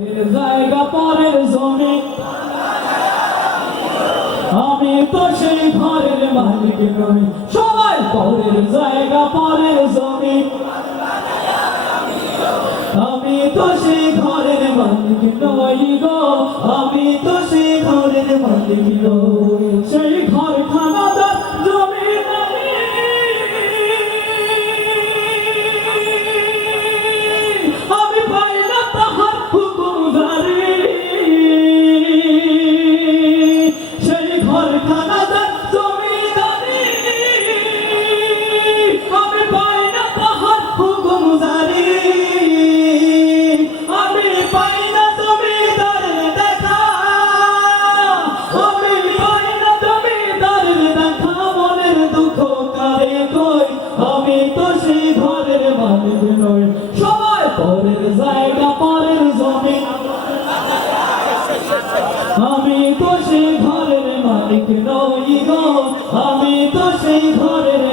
জায়গা পরের জমি, আমি তো সেই ঘরের মালিক নই। সবাই পরের জায়গা পরের জমি, আমি তো সেই ঘরের মালিক নই গো, আমি তো সেই ঘরের মালিক নই। সেই ঘর খানাদার জমি আমি পাই না তাহার হুকুম জারি। সেই ঘর খানাদার জমিদারি আমি পাই না তাহার হুকুম জারি। আমি পাই না জমিদারের দেখা, আমি পাই না জমিদারের দেখা। মনের দুঃখ কারে কই, আমি তো সেই ঘরের মালিক নই। সবাই পরের জায়গা পরের জমি, আমি তো সেই ঘরের মালিক নই গো, আমি তো সেই ঘরের